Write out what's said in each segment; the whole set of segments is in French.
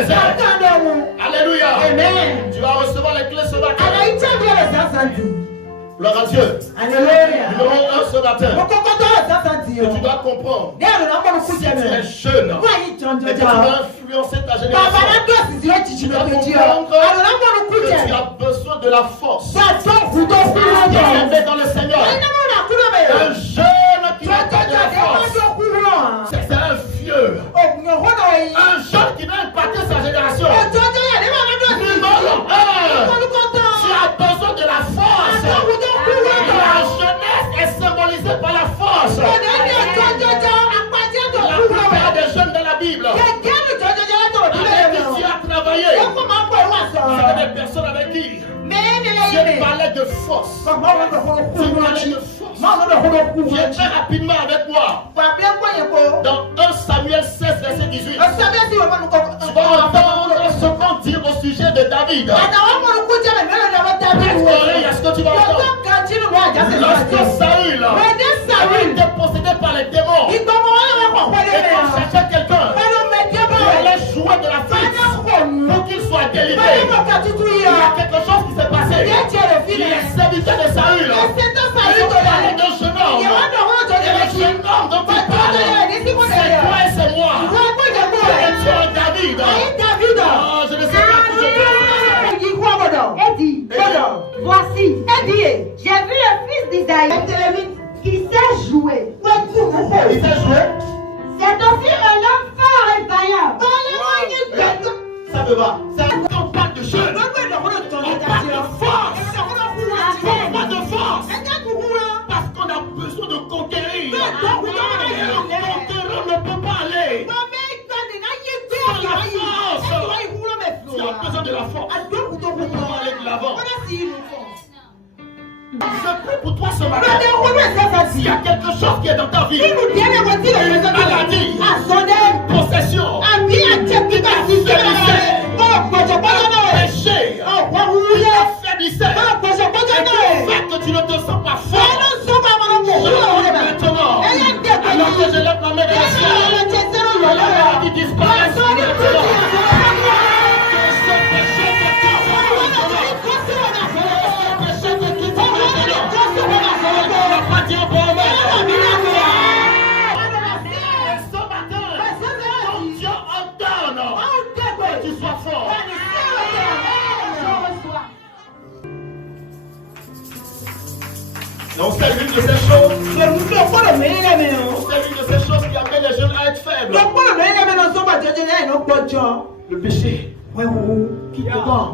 désert. Alléluia. Amen. Tu vas recevoir les clés ce matin. Gloire à Dieu. Alléluia. Numéro 1 ce matin. Que tu dois comprendre. Si tu es jeune et que tu vas influencer ta génération, tu dois comprendre que tu as besoin de la force. Bien-aimé dans le Seigneur. Un jeune qui n'a pas de la force, c'est un vieux. Un jeune qui va impacter sa génération. Numéro 1, tu as besoin de la force. La jeunesse est symbolisée par la force. La plupart des jeunes dans la Bible avec qui tu as travaillé, c'est des personnes avec qui Dieu parlait de force. Dieu parlait de force. Viens très rapidement avec moi dans 1 Samuel 16 verset 18. Tu vas entendre ce qu'on dit au sujet de David. Est-ce que tu vas entendre? Lorsque Saül était possédé par les démons et qu'on cherchait quelqu'un qui allait jouer de la flûte pour qu'il soit délivré, il y a quelque chose qui s'est passé. Les serviteurs de Saül ont parlé d'un jeune homme. Et le jeune homme dont il parle, c'est toi et c'est moi. Et tu es David. Oh, je ne sais pas qui je parle. Elle dit, voici, j'ai vu le fils d'Isaïe qui sait jouer. Il sait jouer. C'est aussi un homme fort et vaillant. Ça me va. Quand on parle de jeune, on parle de force. On parle de force. Parce qu'on a besoin de conquérir. Et le conquérant ne peut pas aller sans la force. Tu as besoin de la force pour pouvoir aller de l'avant. Je prie pour toi ce matin. S'il y a quelque chose qui est dans ta vie, maladie, possession, péché, affaiblissement, le fait que tu ne te sens pas fort, je prie maintenant, alors que je lève ma main dans le ciel, la maladie disparaisse maintenant. On sait l'une de ces choses. On sait l'une de ces choses qui amène les jeunes à être faibles. Le péché. Quitte dedans.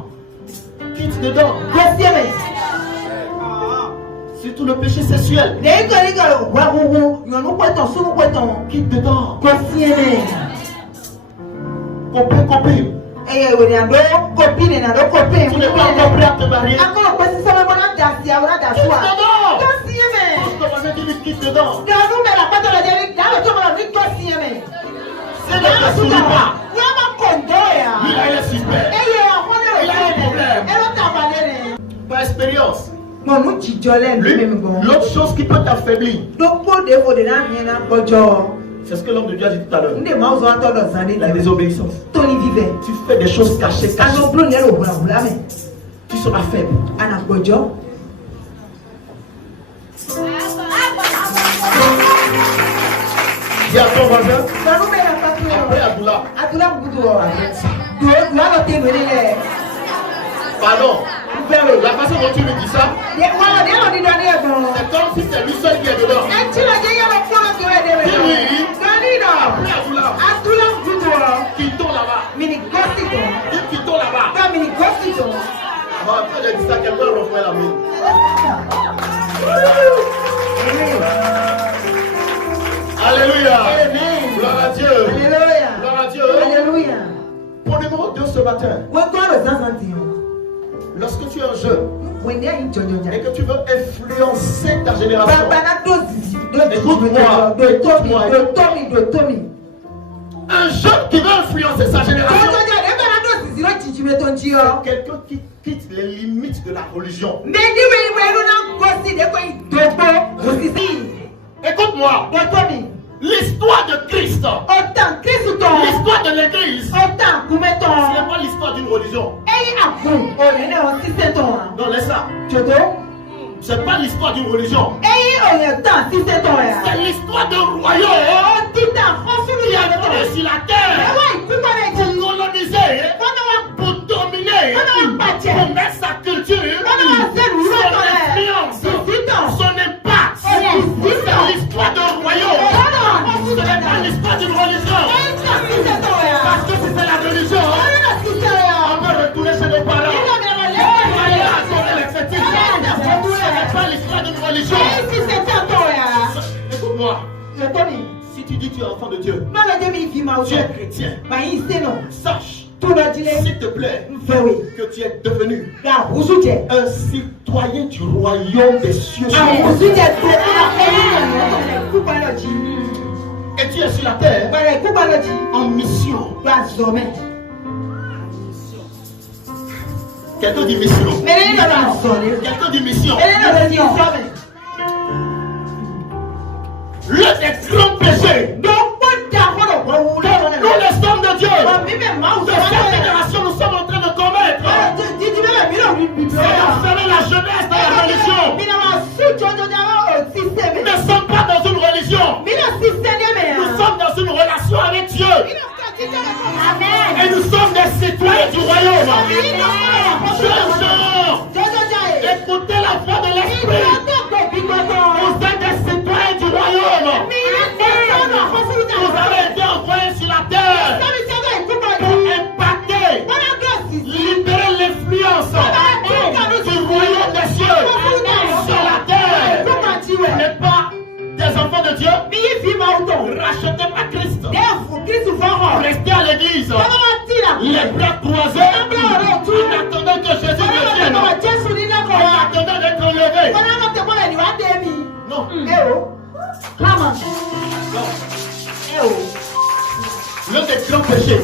Quitte dedans. Surtout le péché sexuel. Quitte dedans. Copine. Tu n'es pas encore prêt à te marier. Quitte dedans. C'est ne te souris pas. Il a super. Il a un problème. Par expérience. L'autre chose qui peut t'affaiblir, c'est ce que l'homme de Dieu a dit tout à l'heure. La désobéissance. Tu fais des choses cachées. Tu seras faible. Dis à ton voisin. Après Adoula. Pardon. La façon dont tu me dis ça, c'est comme si c'est lui seul qui est dedans. Dis oui. Après Adoula. Quittons là-bas. Dis quittons là-bas. Après j'ai dit ça, quelqu'un refait la main. Alléluia. Amen. Gloire à Dieu. Alléluia. Gloire à Dieu. Alléluia. Pour numéro 2 ce matin. Lorsque tu es un jeune et que tu veux influencer ta génération, écoute-moi. Un jeune qui veut influencer sa génération, c'est quelqu'un qui quitte les limites de la religion. Écoute-moi. L'histoire de Christ, l'histoire de l'Église, n'est pas l'histoire d'une religion. Non, laisse ça. C'est pas l'histoire d'une religion. C'est l'histoire d'un royaume qui est venu sur la terre pour coloniser, pour dominer, pour mettre sa culture, son influence, son impact. C'est l'histoire d'un royaume. Ce n'est pas l'histoire d'une religion. Parce que si c'est la religion, on peut retourner chez nos parents. Ce n'est pas l'histoire d'une religion. Écoute-moi. Si tu dis que tu es enfant de Dieu, tu es chrétien, sache, s'il te plaît, que tu es devenu un citoyen du royaume des cieux. Et tu es sur la terre en mission. Quelqu'un dit mission. Quelqu'un dit mission. L'un des grands péchés. Nous les hommes de Dieu. De cette génération, nous sommes en train de commettre. C'est d'enfermer la jeunesse dans la religion. Nous ne sommes pas dans une religion. Nous sommes dans une relation avec Dieu. Et nous sommes des citoyens du royaume. Jeunes gens, écoutez la voix de l'esprit. Vous êtes des citoyens du royaume. Vous avez été envoyés sur la terre pour impacter, libérer l'influence du royaume des cieux sur la terre. Vous n'êtes pas des enfants de Dieu. Rachetez pas Christ. Restez à l'église. Les bras croisés. En attendant que Jésus revienne. En attendant d'être enlevé. Non. L'un des grands péchés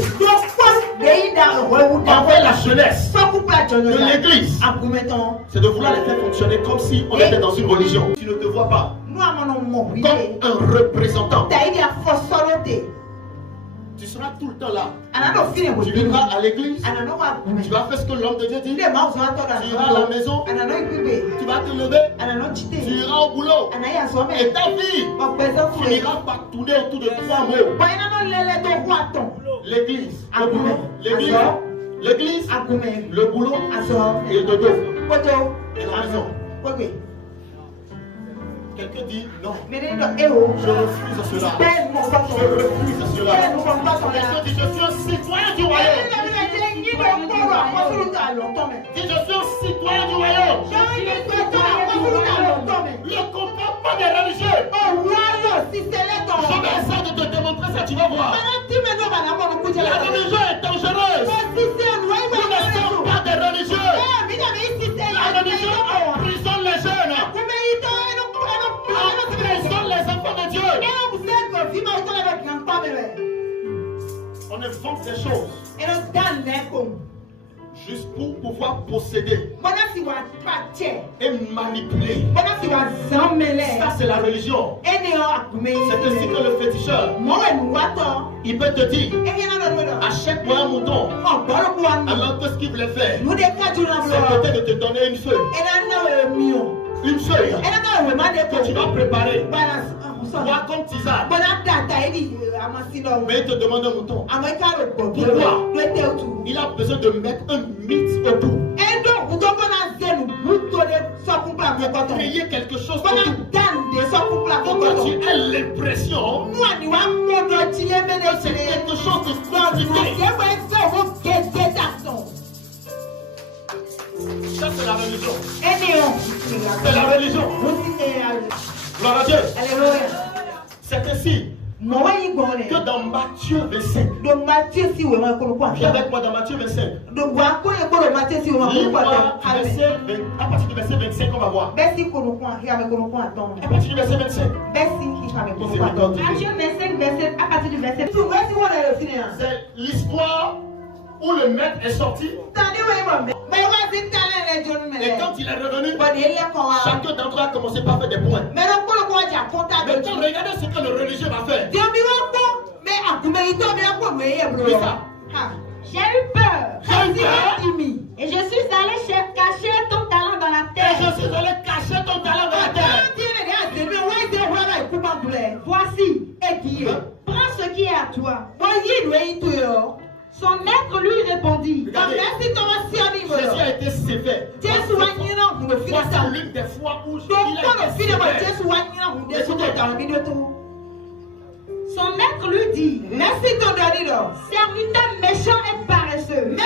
envers la jeunesse de l'église, c'est de vouloir les faire fonctionner comme si on était dans une religion. Tu ne te vois pas comme un représentant. Tu seras tout le temps là. Tu viendras à l'église. Tu vas faire ce que l'homme de Dieu dit. Tu iras à la maison. Tu vas te lever. Tu iras au boulot. Et ta vie finira par tourner autour de trois mots. L'église, le boulot. L'église, le boulot et le dodo. Et la maison. Quelqu'un dit non. Je refuse cela. Je refuse cela. Quelqu'un dit je suis un citoyen du royaume. Dis je suis un citoyen du royaume. Ne comprends pas des religieux. Je vais essayer de te démontrer ça, tu vas voir. La religion est dangereuse. Nous ne sommes pas des religieux. La religion emprisonne les jeunes. Emprisonne les enfants de Dieu. On invente des choses juste pour pouvoir posséder et manipuler. Ça c'est la religion. C'est ainsi que le féticheur, il peut te dire achète-moi un mouton. Alors que ce qu'il voulait faire, c'est peut-être de te donner une feuille. Une feuille que tu vas préparer. Toi comme tisane. Mais il te demande un mouton. Pourquoi? Il a besoin de mettre un mythe au bout. Pour créer quelque chose au bout. Pour que tu aies l'impression que c'est quelque chose de compliqué. Ça c'est la religion. C'est la religion. Gloire à Dieu. C'est ainsi que dans Matthieu 25. Viens avec moi dans Matthieu 25. À partir du verset 25, on va voir. À partir du verset 25. C'est l'histoire où le maître est sorti. Et quand il est revenu, chacun d'entre eux a commencé par faire des points. Maintenant, regardez ce que le religieux va faire. Oui, ça. J'ai eu peur. Et je suis allé cacher ton talent dans la terre. Voici, prends ce qui est à toi. Son maître lui répondit. Jésus a été sévère. Voici l'une des fois où il a été sévère. Son maître lui dit, serviteur méchant et paresseux.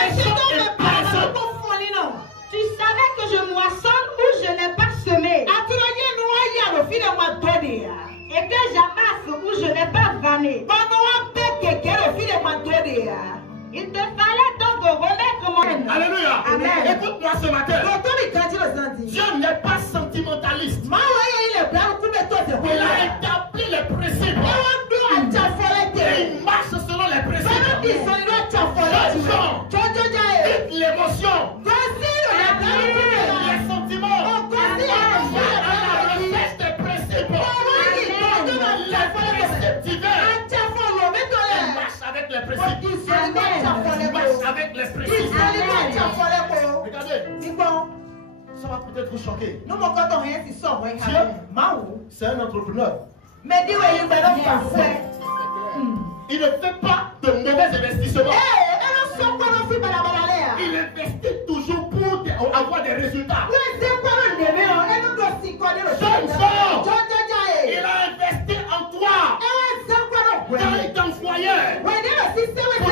Tu savais que je moissonne où je n'ai pas semé. Et que j'amasse où je n'ai pas vanné. Il te fallait donc remettre mon... Alléluia. Amen. Écoute-moi ce matin. Dieu n'est pas sentimentaliste. Il a établi les principes. Et il marche selon les principes. L'émotion. Les sentiments. La recherche des principes. Les principes divins. Il marche avec les principes. Il marche avec les principes. Regardez. Ça va peut-être vous choquer. C'est un entrepreneur. Il ne fait pas de mauvais investissements. Il investit toujours pour avoir des résultats. Jeune femme, il a investi en toi. Dans ton foyer. Pour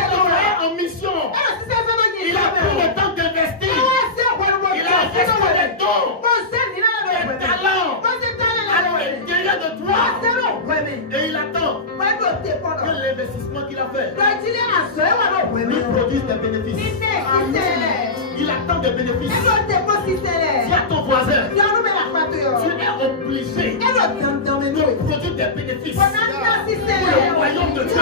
t'envoyer en mission. Il a pris le temps d'investir. Il a investi des dons, des talents à l'intérieur de toi. Et il attend que l'investissement qu'il a fait lui produise des bénéfices. Il attend des bénéfices. Dis à ton voisin, tu es obligé de produire des bénéfices pour le royaume de Dieu.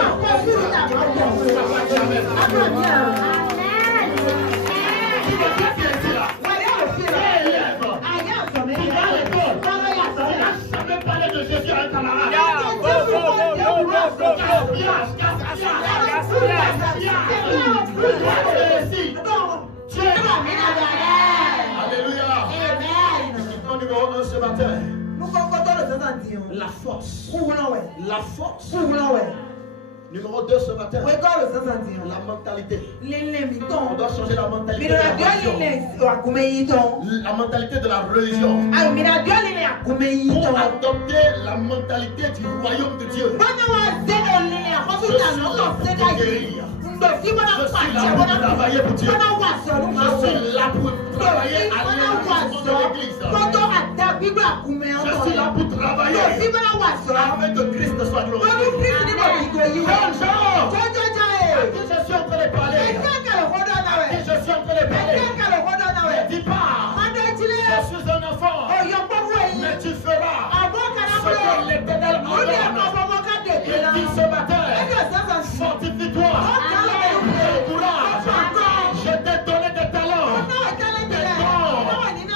Jamais parler de Jésus à un camarade. Alléluia. Numéro 1 ce matin. La force. La force. Numéro 2 ce matin. La mentalité. On doit changer la mentalité de la religion. La mentalité de la religion. Pour adopter la mentalité du royaume de Dieu. Je suis là pour travailler pour Dieu. Je suis là pour travailler à l'église de l'église. Je suis là pour travailler afin que Christ soit glorifié. Jeune gens, à qui je suis en train de parler? À qui je suis en train de parler? Ne dis pas, je suis un enfant, mais tu feras ce que l'Éternel ordonne. Il dit ce matin, fortifie-toi, courage. Je t'ai donné des talents, des dons,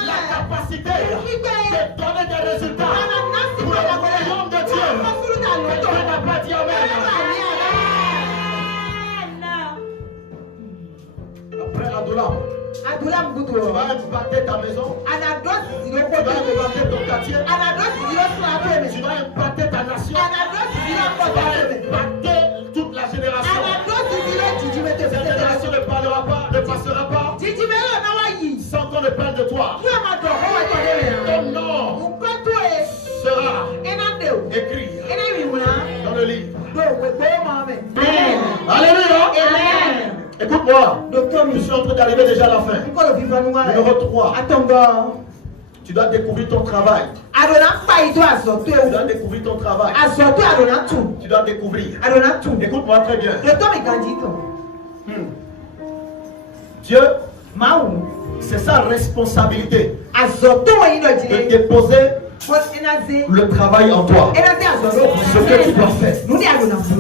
la capacité de donner des résultats pour le royaume de Dieu. Et Dieu n'a pas dit amen. Après Adulam, tu vas impacter ta maison, tu vas impacter ton quartier, tu vas impacter ta nation, tu vas impacter toute la génération. Cette génération ne parlera pas, ne passera pas sans qu'on ne parle de toi. Ton nom sera écrit dans le livre. Alléluia. Écoute-moi, je suis en train d'arriver déjà à la fin. Numéro 3. Tu dois découvrir ton travail. Tu dois découvrir ton travail. Tu dois découvrir. Écoute-moi très bien. Dieu, c'est sa responsabilité de déposer le travail en toi. Ce que tu dois faire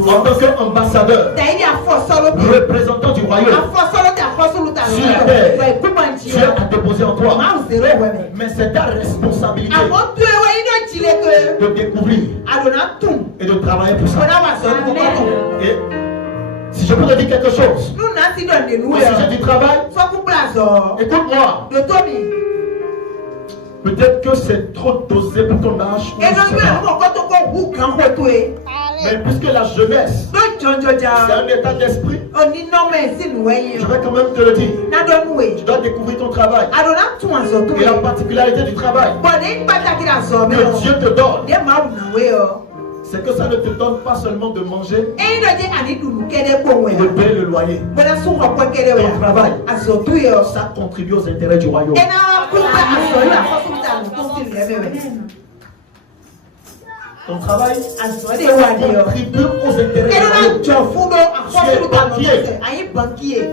en tant qu'ambassadeur, représentant du royaume sur la terre, Dieu a déposé en toi. Mais c'est ta responsabilité de découvrir et de travailler pour ça. Et si Je peux te dire quelque chose. Au sujet du travail, écoute-moi. Peut-être que c'est trop dosé pour ton âge. Mais puisque la jeunesse, c'est un état d'esprit, je vais quand même te le dire. Tu dois découvrir ton travail. Et la particularité du travail que Dieu te donne, c'est que ça ne te donne pas seulement de manger et de payer le loyer. Ton travail, ça contribue aux intérêts du royaume. Ton travail contribue aux intérêts du royaume. Tu es banquier.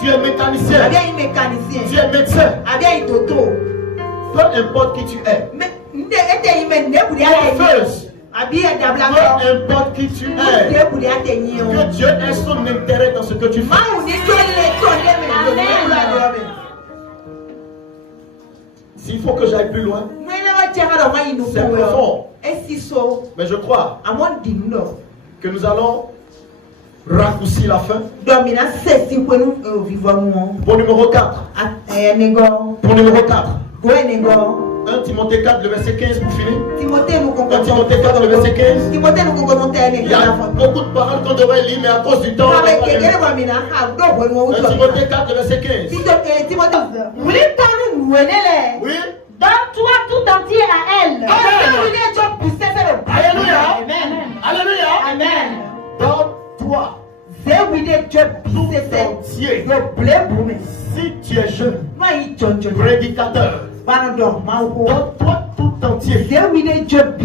Tu es mécanicien. Tu es médecin. Peu importe qui tu es. Coiffeuse. Peu importe qui tu es, que Dieu ait son intérêt dans ce que tu fais. S'il faut que j'aille plus loin, c'est profond. Mais je crois que nous allons raccourcir la fin. Pour numéro 4. Pour numéro 4. 1 Timothée 4, le verset 15 pour finir. 1 Timothée 4, le verset 15. Il y a beaucoup de paroles qu'on devrait lire, mais à cause du temps, 1 Timothée 4, le verset 15. Oui. Donne-toi tout entier à elle. Alléluia. Amen. Alléluia. Amen. Donne-toi tout entier. Si tu es jeune, prédicateur, donne-toi tout entier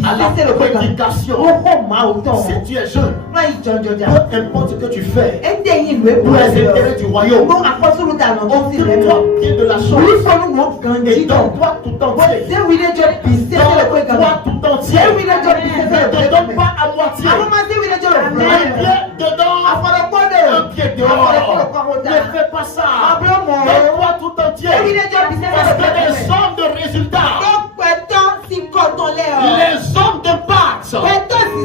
à la prédication. Si tu es jeune, peu importe ce que tu fais pour les intérêts du royaume, occupe-toi bien de la chose et donne-toi tout entier. Donne-toi tout entier. Ne te donne pas à moitié. Un pied dedans, un pied dehors. Ne fais pas ça. Donne-toi tout entier. Parce que les hommes de résultats, les hommes d'impact,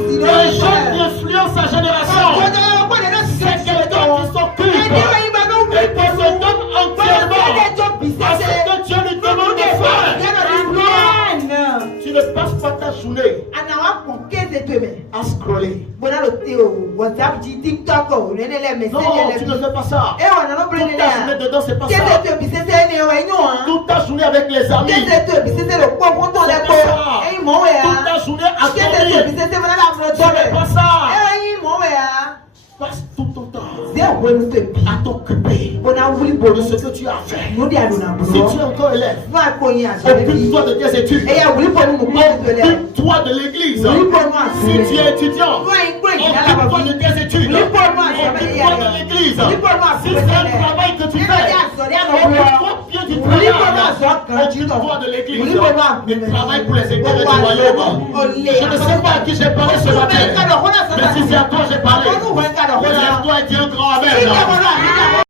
les jeunes qui influencent sa génération, c'est quelqu'un qui s'occupe et qui se donne entièrement à ce que Dieu lui demande de faire. Tu ne passes pas ta journée à scroller. Non, tu ne fais pas ça. Toute ta journée dedans, c'est pas ça. Toute ta journée avec les amis, c'est pas ça. Toute ta journée à dormir, c'est pas ça. Passe tout ton temps à t'occuper de ce que tu as fait. Si tu es encore élève, occupe-toi de tes études. Occupe-toi de l'église. Si tu es étudiant, occupe-toi de tes études. Occupe-toi de l'église. Si c'est un travail que tu fais, occupe-toi bien du travail. Occupe-toi de l'église. Et travaille pour les intérêts du royaume. Je ne sais pas à qui j'ai parlé ce matin, mais si c'est à toi j'ai parlé, relève-toi et dis un grand amen.